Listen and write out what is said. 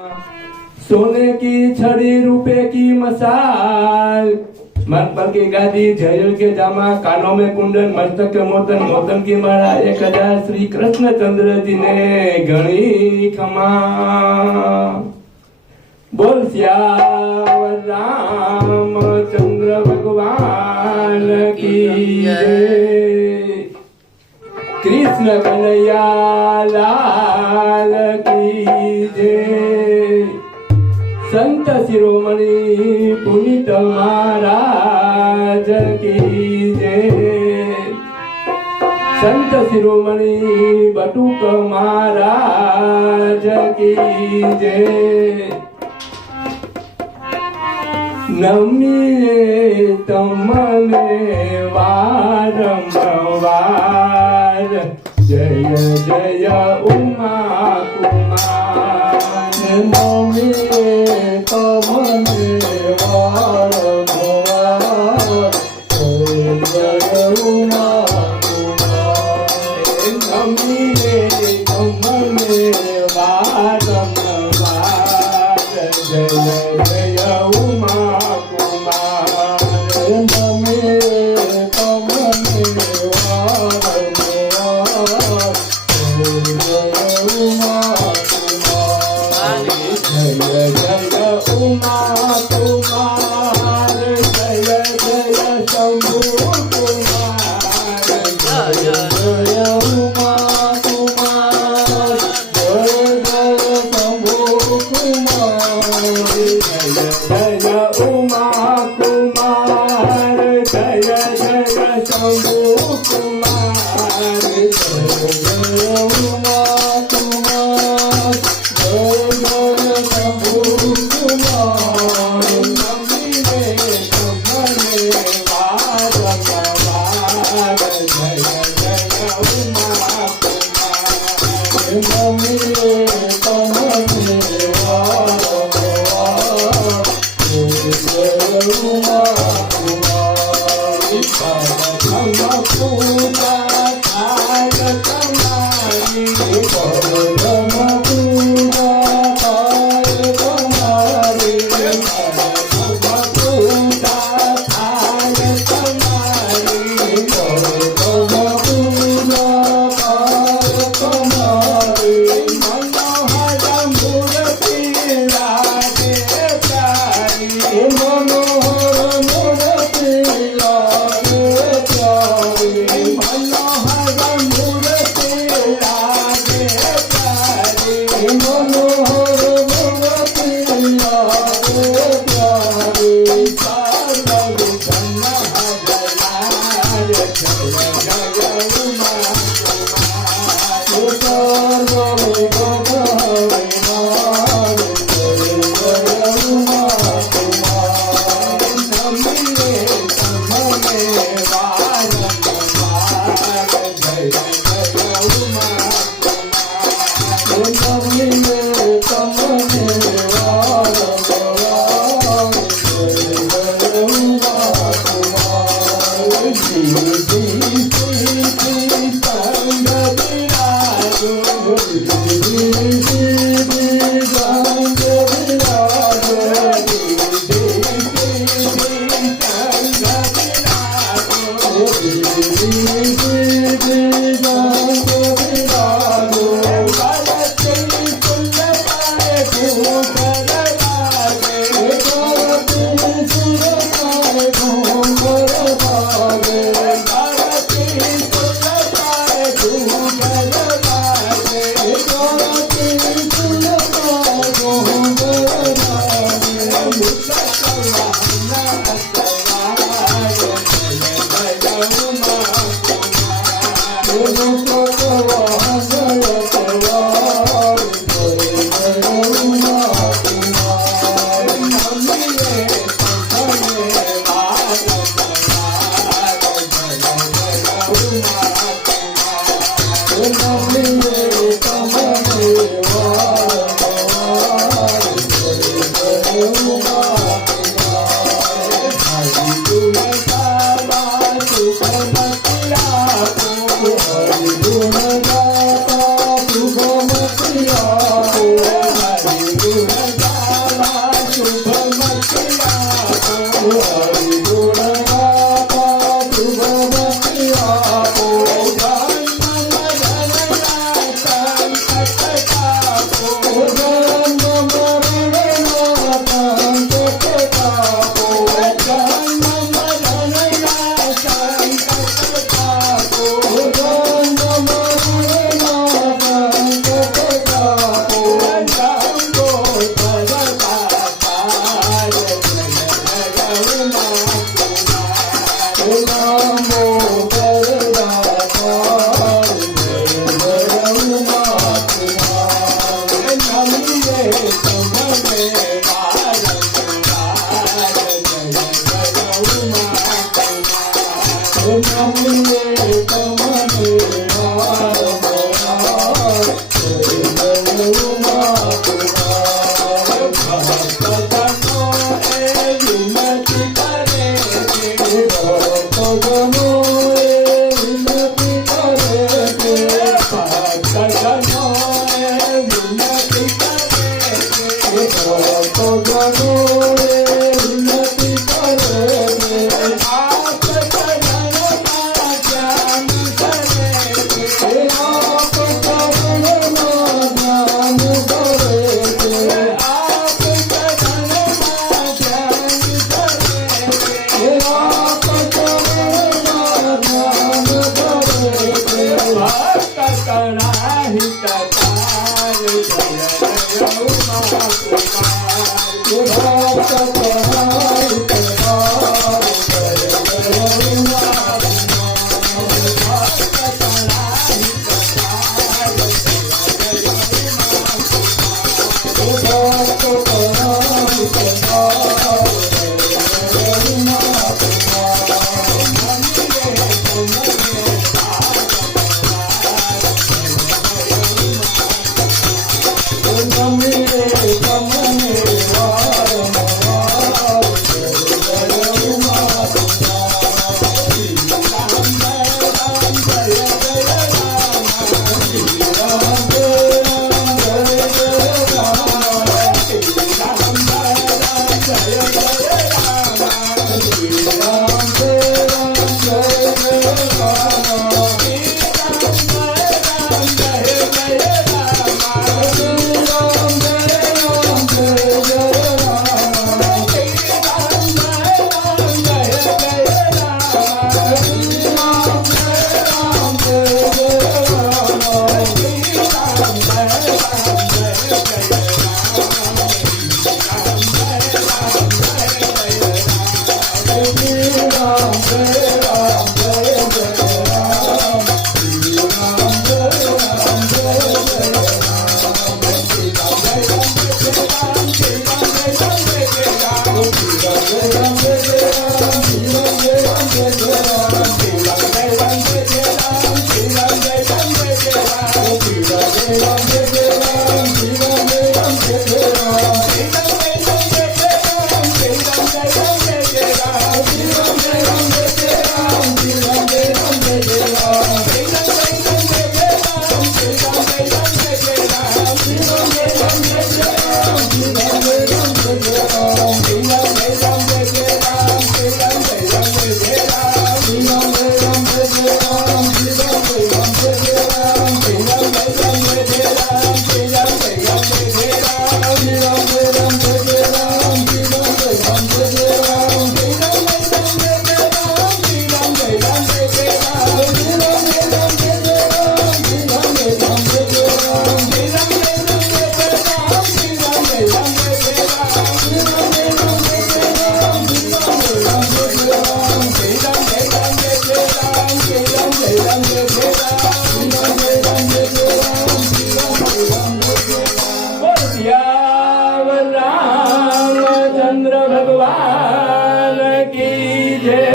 सोने की छड़ी रुपए की मसाल, मन पर की गादी जयल के जामा, कानों में कुंडन, मस्तक के मोतन, मोतन की माला 1000 श्री कृष्ण चंद्र जी ने गणी खमा। बोल श्यावर रामचंद्र भगवान की जय, कृष्ण कन्हैया लाल की जय, संत शिरोमणि पुनीत महाराज की जय, संत शिरोमणि बटुक महाराज की जय। नमिए तमने वारंवार, जय जय उमा कुमार। नमिए तमने वारंवार, जय जय उमा कुमार। नमिए तमने वारंवार, जय जय उमा कुमार। नमिए तमने वारंवार, जय जय उमा कुमार। जय जय उमा कुमार, जय जय शंभु कुमार। जय जय उमा कुमार, जय जय शंभु कुमार। जय जय उमा कुमार, जय जय शंभु कुमार। जय जय उमा कुमार, जय जय शंभु कुमार। नमिए तमने वारंवार, जय जय उमा कुमार। नमिए तमने वारंवार, जय जय उमा कुमार। परम पूजा थाय तुम्हारी, परम पूजा थाय तुम्हारी। परम पूजा थाय तुम्हारी, परम पूजा थाय तुम्हारी। मनोहर मूर्ति लागे प्यारी, मनोहर मूर्ति लागे प्यारी। मनोहर मूर्ति लागे प्यारी, मनोहर मूर्ति लागे प्यारी। सर्व विघ्न हरनाय, जय जय उमा कुमार। सर्व विघ्न हरनाय, जय जय उमा कुमार। नमिए तमने वारंवार, जय जय उमा कुमार। नमिए तमने वारंवार, जय जय उमा कुमार। जी जी जी जी संग विराजो, जी जी जी जी संग विराजो। जी जी जी जी संग विराजो, जी जी जी जी संग विराजो। भगति सुलताए घूंघर लागे, भगति सुलताए घूंघर लागे। भगति सुलताए घूंघर लागे, भगति सुलताए घूंघर लागे। मुसलमान असवार, जय जय उमा कुमार। मुसलमान असवार, जय जय उमा Come